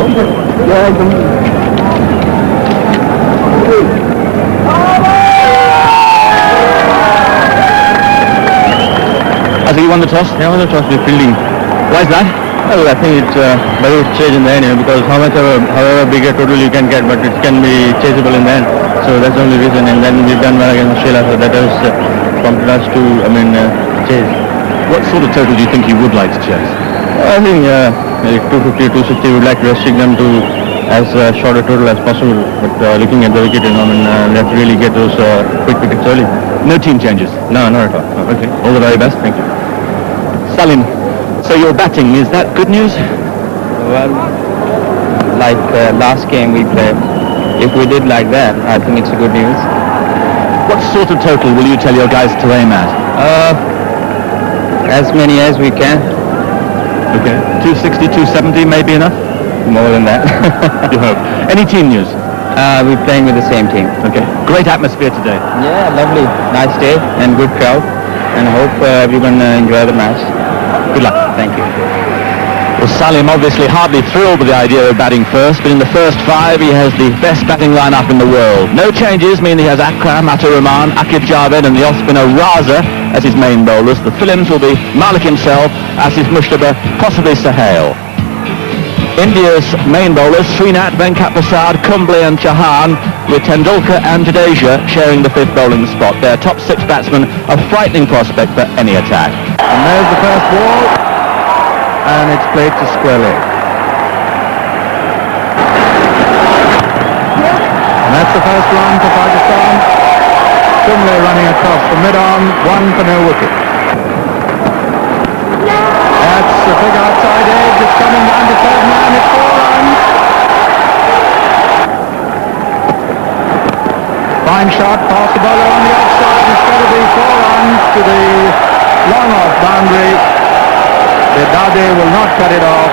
I think he won the toss? Yeah, won the toss with fielding. Why is that? Well, I think it's very chase in the end, because however big a total you can get, but it can be chaseable in the end. So that's the only reason. And then we've done well against Australia, so that has prompted us to, chase. What sort of total do you think you would like to chase? I think 250, 260, we'd like to restrict them to as short a total as possible. But looking at the wicket, we have to really get those quick wickets early. No team changes? No, not at all. No. Okay, all the very best. Thank you. Salim, so you're batting. Is that good news? Well, like last game we played, if we did like that, I think it's a good news. What sort of total will you tell your guys to aim at? As many as we can. Okay, 260, 270 may be enough? More than that. You hope. Any team news? We're playing with the same team. Okay, great atmosphere today. Yeah, lovely. Nice day and good crowd. And I hope everyone enjoy the match. Good luck. Thank you. Well, Salim obviously hardly thrilled with the idea of batting first, but in the first 5 he has the best batting lineup in the world. No changes mean he has Akram, Atur Rahman, Akif Javed and the off-spinner Raza as his main bowlers. The fill-ins will be Malik himself, Asif Mushtaba, possibly Sohail. India's main bowlers, Srinath, Venkat Prasad, Kumble and Chauhan, with Tendulkar and Jadeja sharing the 5th bowling spot. Their top 6 batsmen, a frightening prospect for any attack. And there's the first ball, and it's played to square leg. And that's the first run for Pakistan. Kumble running across the mid-on, 1 for no wicket. That's the big outside edge. It's coming down to 3rd man. It's 4 runs. Fine shot past the bowler on the offside. It's going to be 4 runs to the long off boundary. The Dade will not cut it off.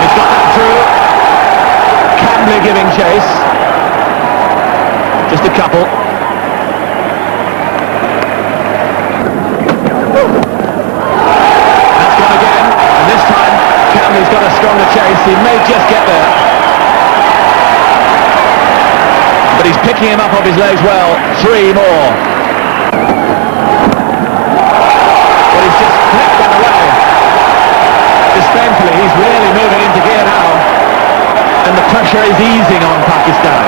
He's got that through. Cambley giving chase. Just a couple. That's gone again. And this time, Cambley's got a stronger chase. He may just get there. But he's picking him up off his legs well. 3 more. But he's just flipped that away. Disdainfully, he's really moving into gear now. And the pressure is easing on Pakistan.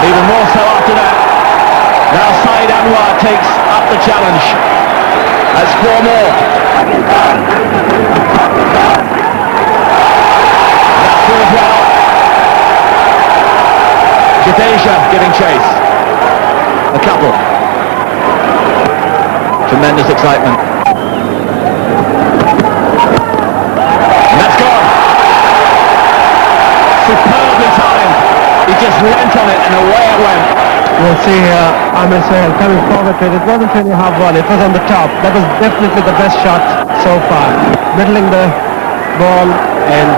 And even more so after that. Now Saeed Anwar takes up the challenge. That's 4 more. That's good as well. Jadeja giving chase. A couple. Tremendous excitement. And that's gone. Superbly timed. He just went on it and away it went. We'll see Amir Sohail coming forward to it. It wasn't really half volley, it was on the top. That was definitely the best shot so far. Middling the ball and...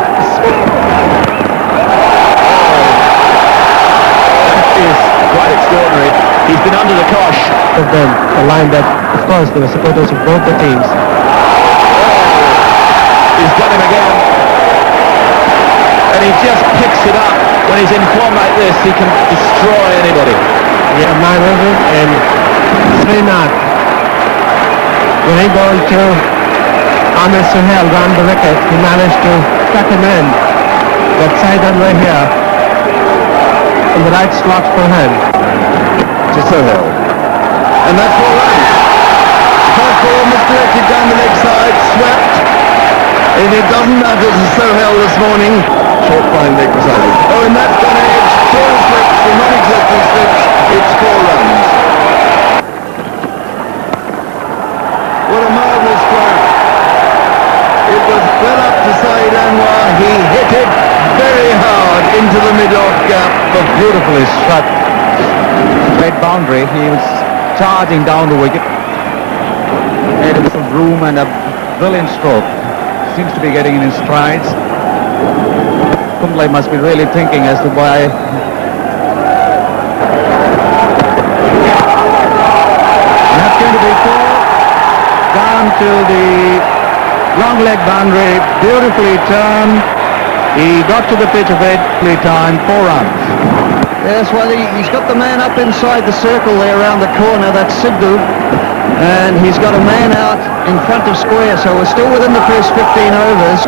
That is quite extraordinary. He's been under the cosh. Of them, a line that, of course, they were supporters of both the teams. He's done him again. And he just picks it up. When he's in form like this, he can destroy anybody. Yeah, man over and Srinath. When he bowled to Amir Sohail round the wicket, he managed to cut him in. That side and right here in the right slot for him. To Sohail. And that's 4 runs. The first ball misdirected down the leg side, swept. And it doesn't matter to Sohail this morning. Short fine leg beside him. Oh, and that's gone edge. 4 slips, the non-existent slips. It's 4 runs. What a marvellous throw. It was well up to Saeed Anwar. He hit it very hard into the mid-off gap. But beautifully struck. Great boundary. He was charging down the wicket. Made him some room and a brilliant stroke. Seems to be getting in his strides. Kumble must be really thinking as to why. And that's going to be 4 down to to the long leg boundary, beautifully turned. He got to the pitch of it, time 4 runs. Yes, well, he's got the man up inside the circle there around the corner, that's Sidhu. And he's got a man out in front of square, so we're still within the first 15 overs.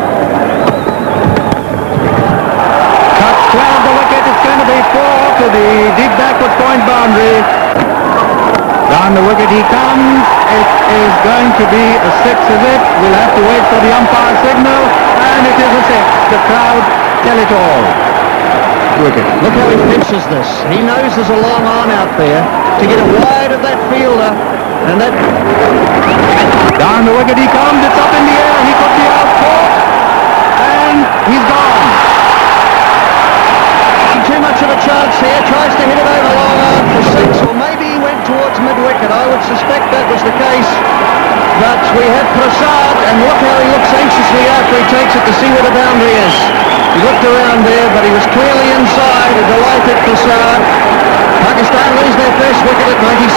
Cut well of the wicket, it's going to be 4 to the deep backward point boundary. Down the wicket he comes. It is going to be a 6, is it? We'll have to wait for the umpire signal, and it is a 6. The crowd tell it all. Wicket. Look how he pitches this. He knows there's a long on out there to get it wide of that fielder, and that... Down the wicket he comes, it's up in the air, he could be out caught, and he's gone. Too much of a chance here, tries to hit it over long on for 6, or maybe he went towards mid-wicket. I would suspect that was the case, but we have Prasad, and look how he looks anxiously after he takes it to see where the boundary is. He looked around there, but he was clearly inside. A delighted Prasad. Pakistan lose their first wicket at 96.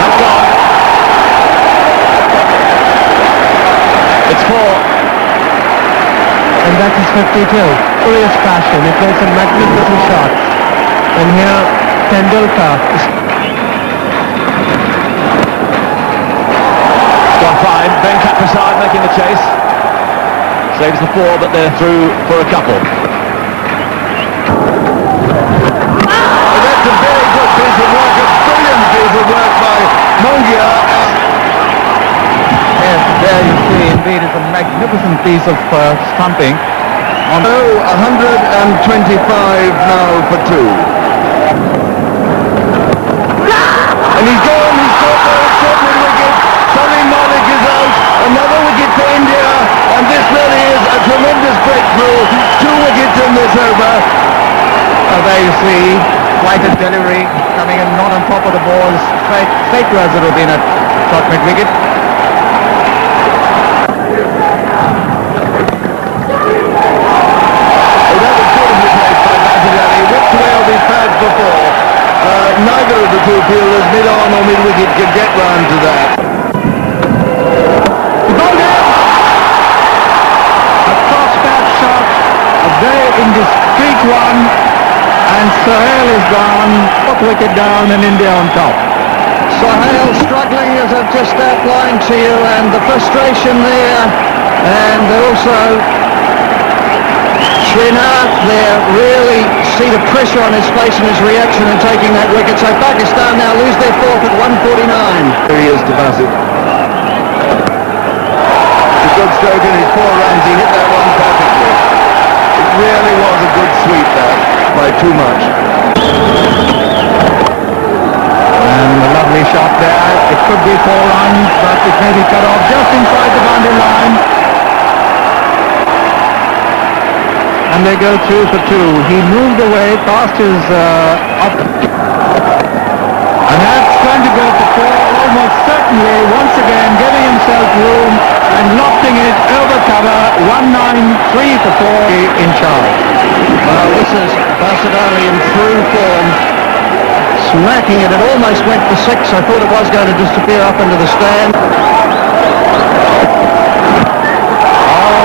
That's gone. It's 4. And that is 52. Furious passion. He plays some magnificent shots. And here, Tendulkar is... Gone fine. Venkat Prasad making the chase. Saves the 4, but they're through for a couple. That's a very good piece of work, a brilliant piece of work by Mongia. Yes, there you see, indeed, it's a magnificent piece of stumping. On 125 now for 2. And he's gone, he's caught the short mid-wicket. Sunny Malik is out, another wicket for India, and this really is a tremendous breakthrough. 2 wickets in this over. There you see, flighted delivery, coming in not on top of the ball, straight to Azharuddin at short mid-wicket. Neither of the two fielders, mid-arm or mid-wicket, could get round to that. A cross-bat shot, a very indiscreet one, and Sohail is gone, 4th wicket down and India on top. Sohail struggling, as I've just outlined to you, and the frustration there, and also Srinath there, really see the pressure on his face and his reaction in taking that wicket. So Pakistan now lose their 4th at 149. Here he is to Bassett. It's a good stroke in his 4 runs. He hit that one perfectly. It really was a good sweep that, by too much. And a lovely shot there. It could be 4 runs, but it may be cut off just inside the boundary line. And they go 2 for 2. He moved away past his up. And that's going to go for 4, almost certainly, once again giving himself room and lofting it over cover. 193 for 4 in charge. This is Bassett Ali in true form. Smacking it. It almost went for 6. I thought it was going to disappear up into the stand. Oh,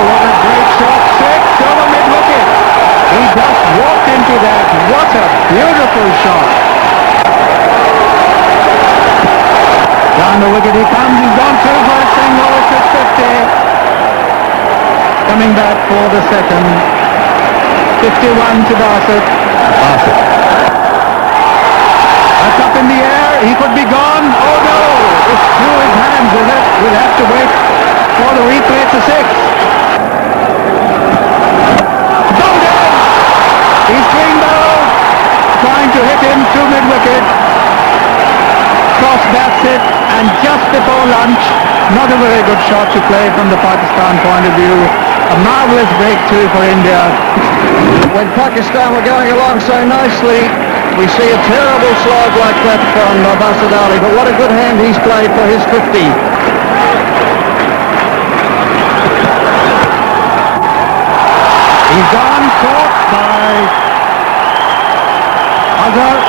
what a great shot. 6 over mid-wicket. He just walked into that. What a beautiful shot. Down the wicket he comes. He's gone through for a single. It's at 50. Coming back for the second. 51 to Bassett. That's up in the air. He could be gone. Oh no! It's through his hands. We'll have to wait for the replay. It's a 6. He's clean ball, trying to hit him through mid-wicket. Cross bats it, and just before lunch, not a very good shot to play from the Pakistan point of view. A marvellous breakthrough for India. When Pakistan were going along so nicely, we see a terrible slog like that from Bassett Ali, but what a good hand he's played for his 50. He's gone, caught by Azhar,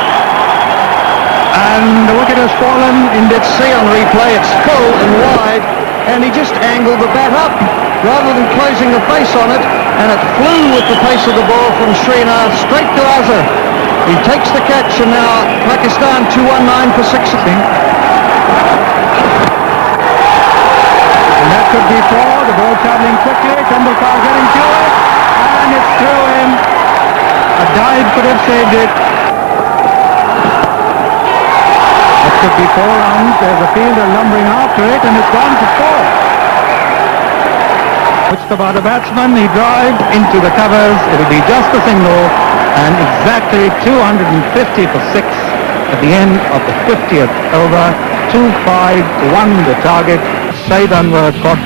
and the wicket has fallen in Let's see on replay, it's full and wide, and he just angled the bat up rather than closing the face on it, and it flew with the pace of the ball from Srinath straight to Azhar. He takes the catch, and now Pakistan 219 for 6. And that could be 4. The ball travelling quickly. Tendulkar getting to it, and it's through him. A dive could have saved it. That could be 4 runs. There's a fielder lumbering after it, and it's gone for 4. Switched about the batsman. He drives into the covers. It'll be just a single, and exactly 250 for 6 at the end of the 50th over. 2-5-1 the target. Said Anwar caught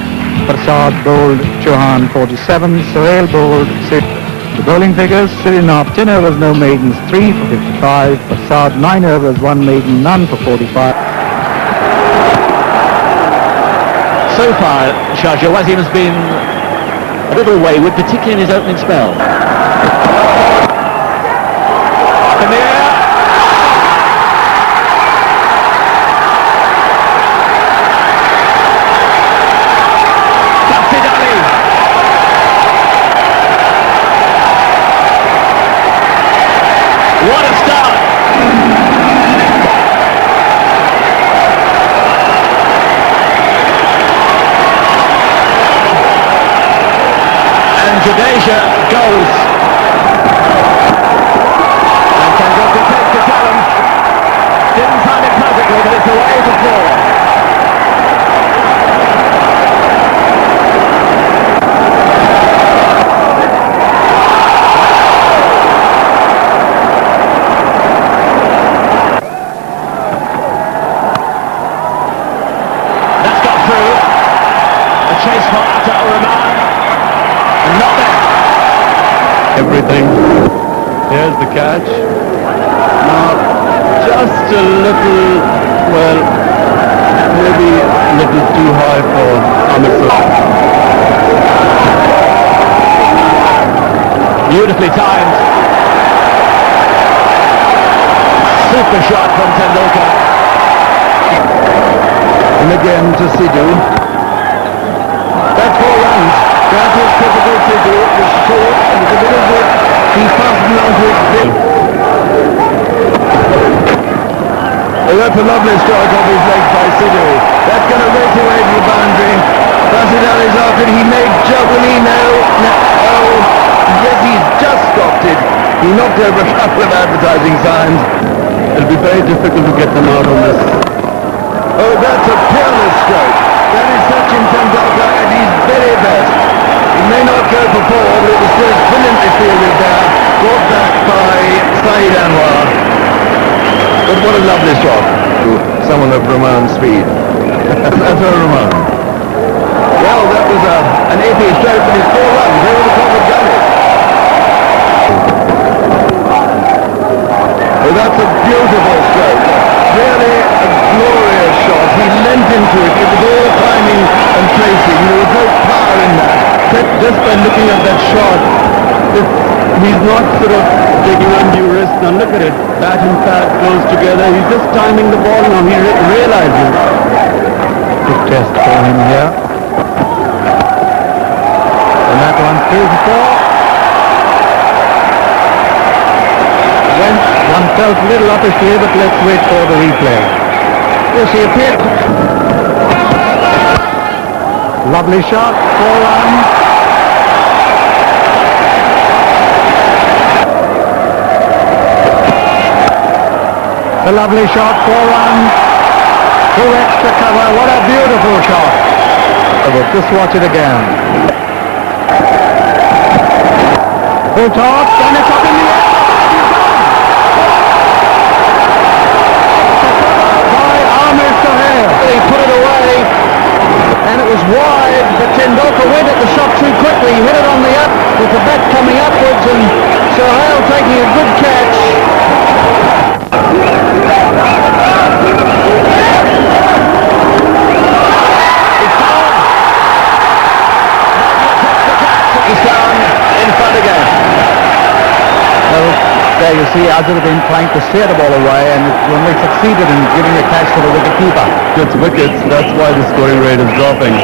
Prasad, bowled Chauhan 47, Sohail bowled 6. The bowling figures: Srinath 10 overs, no maidens, 3 for 55. Prasad 9 overs, 1 maiden, none for 45. So far, Shah Wasim has been a little wayward, particularly in his opening spell. Up in the air. What a start! And Jadeja goes. And Tendulkar takes the challenge. Didn't time it perfectly, but it's away for 4. Chase for Rahman, and not there. Everything. Here's the catch. Now, just a little, well, maybe a little too high for Amir. Beautifully timed. Super shot from Tendulkar. And again to Sidhu. That's 4 runs. That is typical Sidhu. It was short and it's a little bit. He fastened onto it. Oh, that's a lovely strike off his leg by Sidhu. That's going to race away to the boundary. Rashid Ali's after it. He made will he? No. Oh, yes, he's just stopped it. He knocked over a couple of advertising signs. It'll be very difficult to get them out on this. Oh, that's a peerless stroke. That is Sachin Tendulkar at his very best. He may not go for 4, but it was still brilliantly fielded there. Brought back by Saeed Anwar. But what a lovely shot to someone of Rahman's speed. That's a Rahman. Well, that was an iffy stroke, but it's 4 runs. They would have probably done it. Oh, that's a beautiful stroke. Really a glorious shot. He leant into it. It was all timing and placing. There was no power in that. Just by looking at that shot, He's not sort of taking undue risk. Now look at it. Bat and pad close together. He's just timing the ball now. He realizes. Good test for him here. And that one 3 for 4. One felt a little uppishly, but let's wait for the replay. yes, he appeared. Lovely shot, 4 runs. A lovely shot, 4 runs. 2 extra cover. What a beautiful shot. Just watch it again. Full toss, and it's up in the air. He put it away, and it was wide, but Tendulkar went at the shot too quickly. He hit it on the up, with the bat coming upwards, and Sohail taking a good catch. He's down in front again. see Azharuddin trying to steer the ball away, and it only succeeded in giving a catch to the wicketkeeper. Gets wickets, that's why the scoring rate is dropping.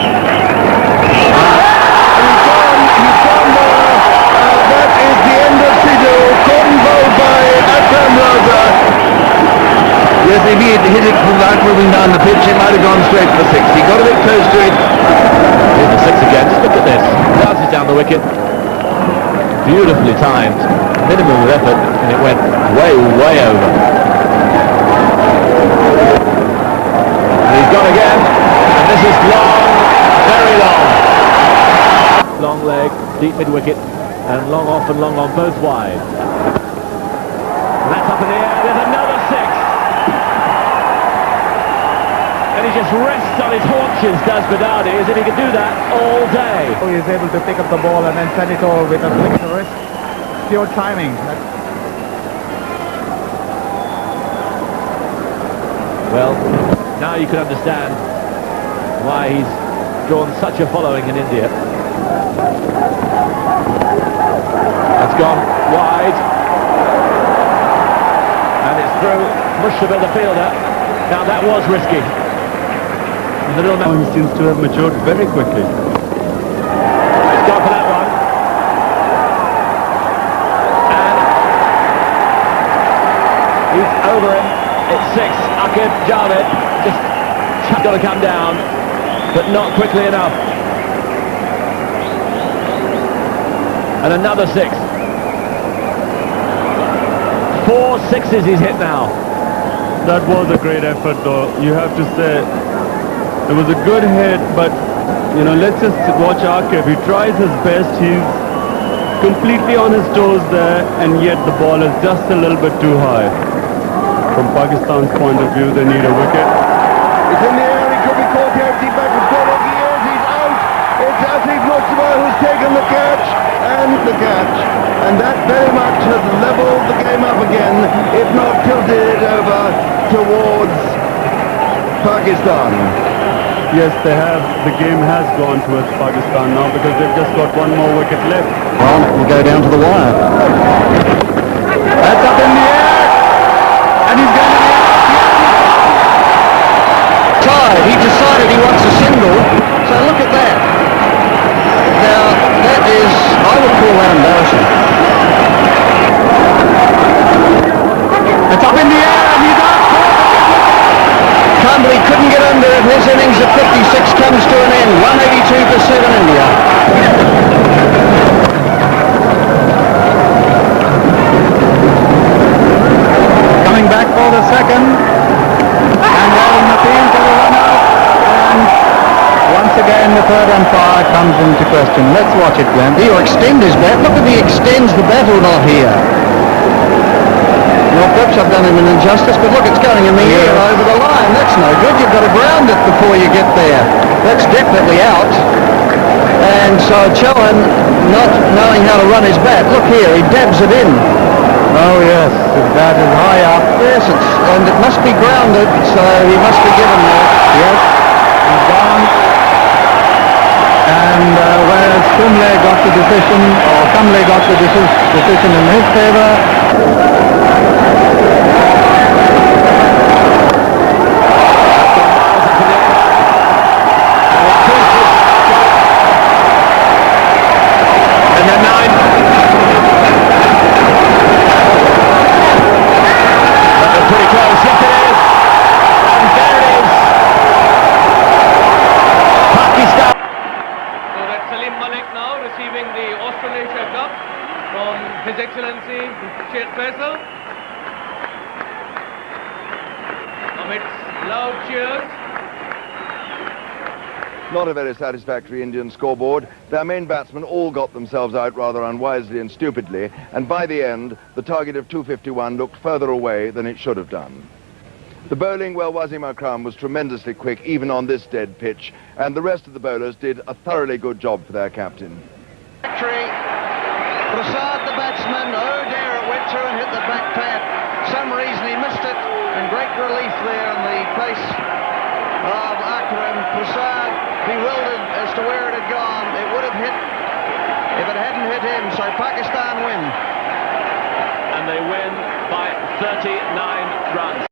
That is the end of Sidhu, caught and bowled by Akram Raza. Yes, if he had hit it from that moving down the pitch, it might have gone straight for 6. He got a bit close to it. Here's the 6 again. Just look at this. Bounces down the wicket. Beautifully timed. Minimum of effort, and it went way, way over. And he's gone again. And this is long, very long. Long leg, deep mid-wicket, and long off and long on, both wide. And that's up in the air. There's another 6. And he just rests on his haunches, does Badadi, as if he could do that all day. So he is able to pick up the ball and then send it over with a flick of the wrist. Pure timing. Well, now you can understand why he's drawn such a following in India. That's gone wide. And it's through. Mushtabil, the fielder. Now that was risky. The little man He seems to have matured very quickly. He's gone for that one. And he's over him. It's 6. Akib Javed just got to come down, but not quickly enough. And another 6. 4 6s he's hit now. That was a great effort, though. You have to say it was a good hit, but you know, let's just watch Akib. He tries his best. He's completely on his toes there, and yet the ball is just a little bit too high. From Pakistan's point of view, they need a wicket. It's in the air, he could be caught here. Deep back with Gayle. He is, he's out. It's Asif Mustafa who's taken the catch, and that very much has leveled the game up again, if not tilted it over towards Pakistan. Yes, they have. The game has gone towards Pakistan now because they've just got one more wicket left. Well, it will go down to the wire. That's up in the air. And he's going to be out. Tied. He decided he wants a single. So look at that. Now, that is, I would call that embarrassing. It's up in the air and he's out. Campbell, he couldn't get under it. His innings at 56 comes to an end. 182 for 7 India. Coming back for the second. And Aaron Nateen for the run out. And once again the third umpire comes into question. Let's watch it, Glenn. He'll extend his bat. Look if he extends the bat or not here. Well, perhaps I've done him an injustice, but look, it's going in the air over the line. That's no good. You've got to ground it before you get there. That's definitely out. And so Chauhan, not knowing how to run his bat, look here, he dabs it in. Oh yes, his bat is high up. Yes, and it must be grounded, so he must be given there. Yes, he's gone. And whereas Kumble got the decision, or Kumble got the decision in his favour. Not a very satisfactory Indian scoreboard. Their main batsmen all got themselves out rather unwisely and stupidly, and by the end, the target of 251 looked further away than it should have done. The bowling, well, Wasim Akram was tremendously quick, even on this dead pitch, and the rest of the bowlers did a thoroughly good job for their captain. Prasad, the batsman, oh dear, it went through and hit the back pad. Some reason he missed it, and great relief there on the face of Akram. Prasad, bewildered as to where it had gone. It would have hit if it hadn't hit him, so Pakistan win. And they win by 39 runs.